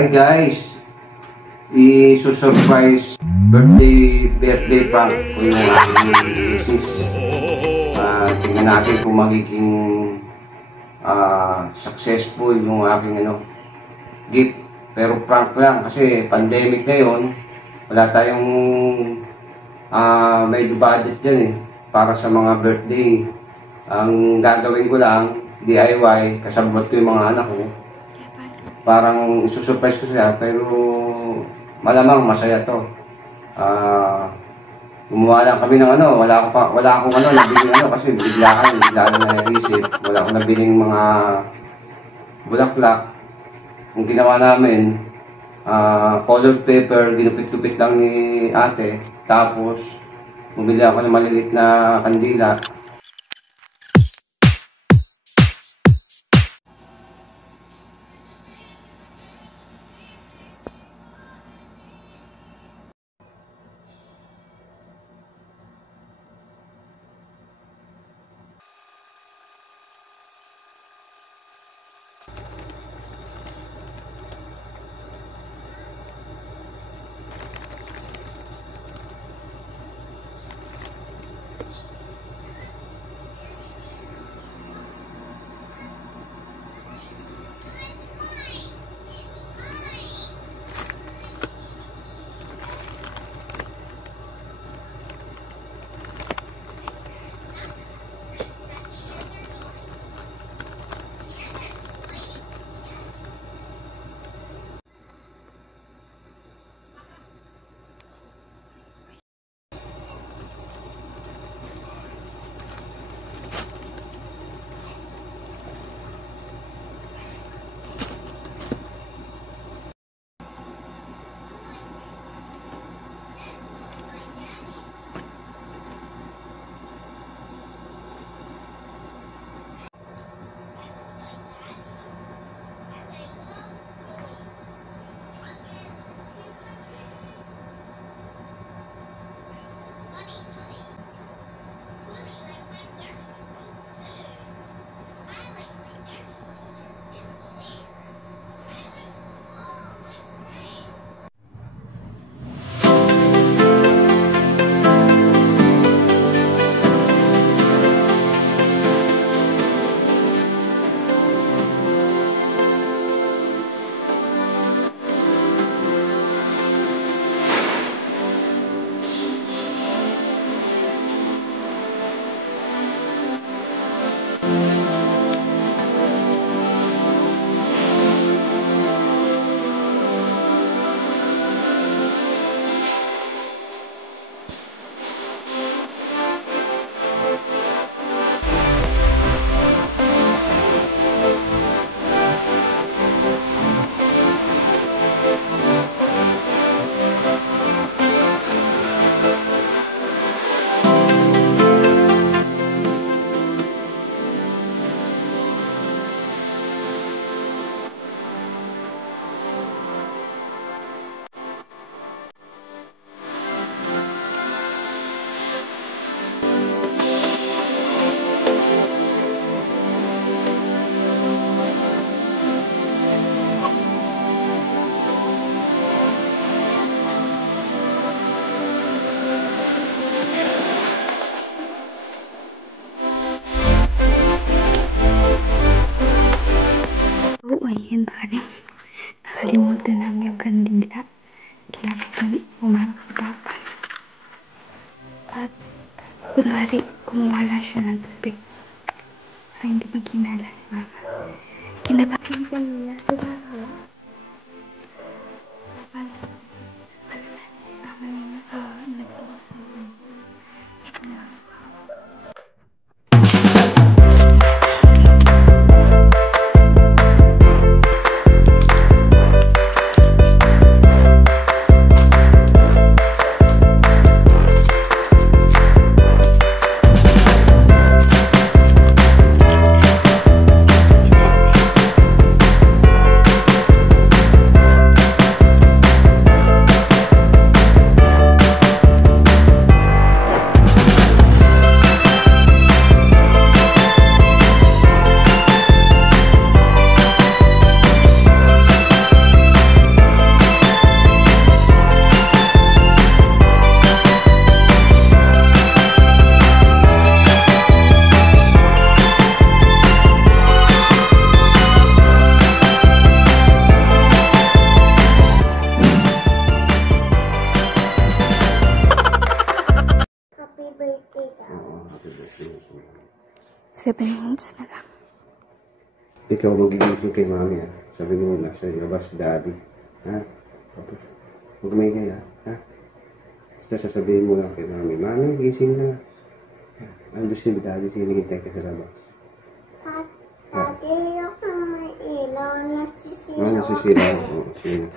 Hi guys! I-surprise birthday prank ko ng aking business. Tingnan natin kung magiging successful yung aking gift. Pero prank lang kasi pandemic ngayon. Wala tayong may budget dyan para sa mga birthday. Ang gagawin ko lang, DIY, kasabot ko yung mga anak ko. Parang isusurprise ko siya, pero malamang masaya to. Gumawa lang kami ng wala akong nabiling kasi bigla lang naisip. Wala akong nabiling mga bulaklak. Ang ginawa namin, colored paper, ginupit-gupit lang ni ate. Tapos, bumili ako ng maliliit na kandila. Ayun, nakalimutan namin yung kandila. Kailangan umarap sa papa. At kunwari, kumuha lang siya ng tubig. Para hindi magkinala si mama. Kinabahan ka niya. Diba ako? 7 minutes na lang. Ikaw magigising kay mami, ha? Sabi mo, nasa labas, daddy. Ha? Tapos, huwag may kaya, ha? Basta sasabihin mo lang kay mami, mami, gising na. Ano si daddy, sinigintay ka sa labas. Daddy, yung may ilaw, nasisira. Nasisira. Oo, sige.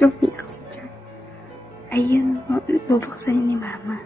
Lumiyak si Jar. Ayun, bubuksan ni Mama.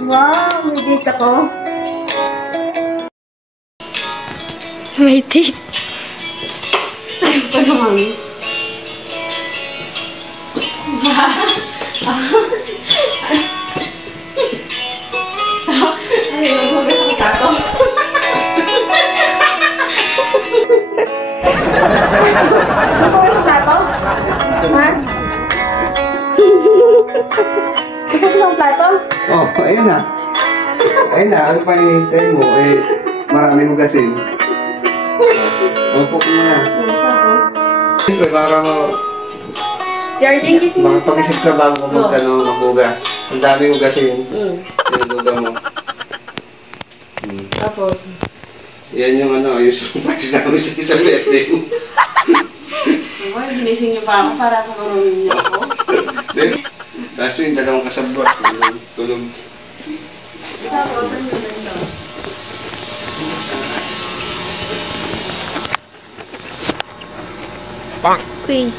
Wow, may date ako. May date. Ay, pa naman. Ay, maghugas ko tato. Maghugas ko tato? Ha? Maghugas ko tato? Oh, ayun na. Ayun na, ano pa hinihintay mo? Eh, marami mo gasin. Opo ko na. Siyempre, para mo... Jordan, kasi Makapag-isip ka bago mo magbugas. Ang dami mo gasin. Yung luga mo. Tapos? Yan yung ano, yung surprise namin sa isang birthday mo. Diba, ginising niyo pa ako para pamarunong niyo ako. Tapos yung dalawang kasabot. Tulog. Tapos, ano yun ito? Wait.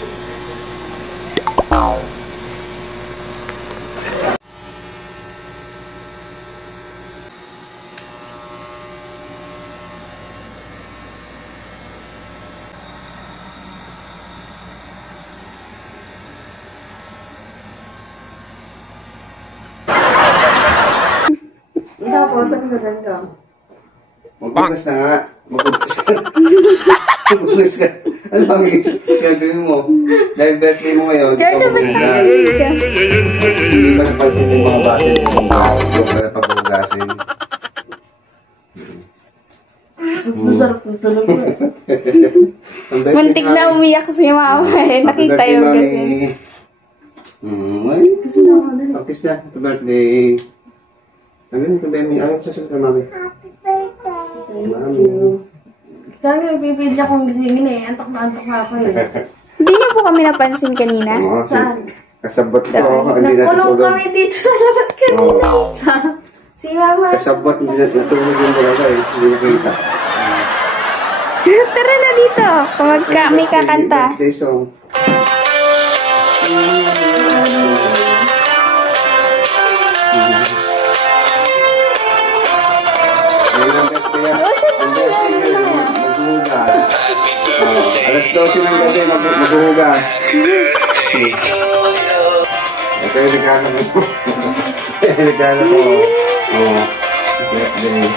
Tapos, ano yun ito? Magbugas na nga. Magbugas ka. Magbugas ka. Ano bang gagawin mo? Dahil birthday mo ngayon, ikaw magbugas. Hindi ba napansin yung mga bata yung para pagbugasin? Masarap ng tulog ko eh. Muntik na umiyak si Mama eh. Nakita yung kasi. Ay, Kasi na ako na. tapos na. Happy birthday. Ano yung problema? Ano yung sasagot na mami? Thank you. Kaya nga, nagpipid akong gisingin eh. Antok na ako eh. Hindi niyo po kami napansin kanina. Oo, Saan? kasabot ko. Hindi Nagkulong natutulog. kami dito sa labas kanina. Si Mama. Kasabot, hindi natutulog yung talaga eh. Hindi nakita. Tara na dito. May kakanta. Birthday song. Ang birthday yan. Ang birthday yan. Magbugas. Alas 12 ng gabi, maghuhugas. Ito yung regalo ko. Yung regalo ko. Oh, birthday.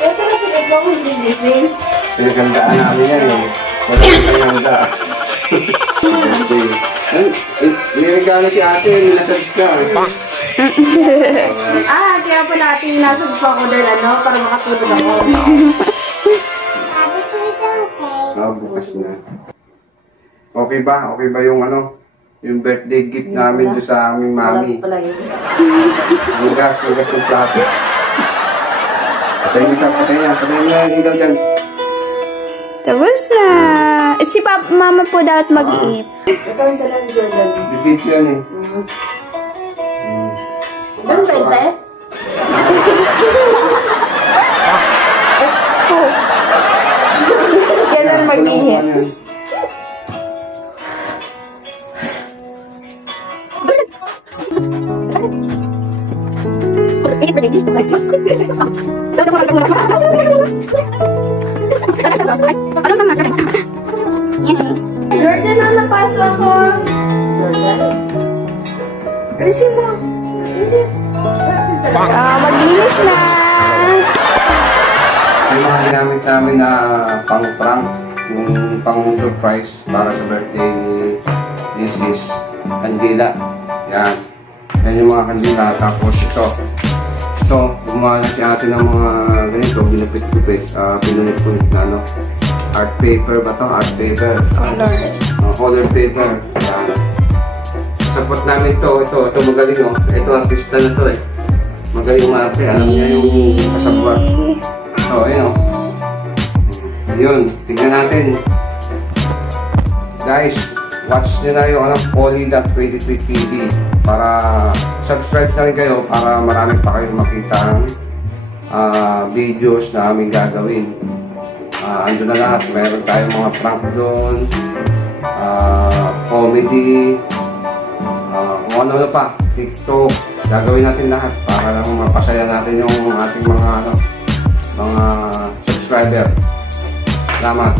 Ito na pinag ako hindi gising. Pinagandaan namin yan eh. Wala kang handa. Birthday. Niregalo si ate, nilasage ka. Kaya pala ating nasag pa ako dahil para makatulog ako. Bukas na. Okay ba? Okay ba yung yung birthday gift namin doon sa aming mami? Wala pala yun. Hugas ng plato. Patayin ka, patayin na yung ilaw dyan. Tapos na. At si mama po dapat mag-iip. Ikaw yung dala ni Jordan. Dikit yan eh. Doon ba ito eh? Ganun mag-iip. Jordan, napasok ako. Jordan? Kasi mo. Maglinis na. Yung mga ginamit namin na pang-prank, yung pang-surprise para sa birthday ni Sis Candila. Yan. Yan yung mga kandila. Tapos ito, gumawa na si ate ng mga ganito, ginapit-gupit, pinulit-pulit na art paper ba to? Art paper. Color paper. Yan. Support namin ito magaling Ito, artista na to eh. Magaling umarte. Alam niya yung kasabwat. So, ayun Yun, tignan natin. Guys, watch nyo na yung Poly.23TV para subscribe na rin kayo para marami pa kayong makita videos na aming gagawin. Ando na lahat. Meron tayong mga prank doon, comedy, kung ano pa, TikTok. Gagawin natin lahat para lang mapasaya natin yung ating mga subscriber. Salamat.